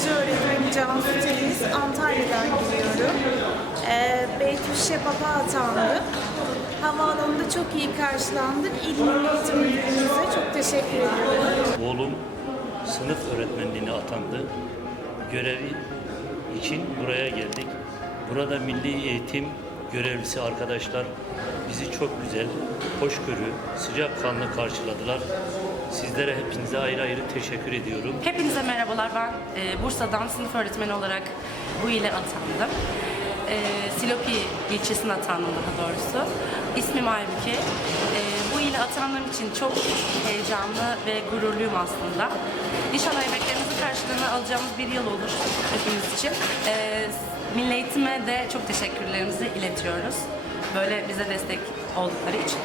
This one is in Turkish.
Ben biyoloji öğretmeni Cansu Temiz, Antalya'dan geliyorum. Ee, Beytüş Şebap'a atandım. Havaalanında çok iyi karşılandık. İl Milli Eğitim Müdürümüze çok teşekkür ediyorum. Oğlum sınıf öğretmenliğine atandı. Görevi için buraya geldik. Burada milli eğitim görevlisi arkadaşlar bizi çok güzel, hoşgörü, sıcakkanlı karşıladılar. Sizlere hepinize ayrı ayrı teşekkür ediyorum. Hepinize merhabalar. Ben e, Bursa'dan sınıf öğretmeni olarak bu ile atandım. E, Silopi ilçesine atandım daha doğrusu. İsmim Aybüke. E, bu ile atandığım için çok heyecanlı ve gururluyum aslında. İnşallah emeklerimizin karşılığını alacağımız bir yıl olur hepimiz için. E, Milli Eğitim'e de çok teşekkürlerimizi iletiyoruz. Böyle bize destek oldukları için.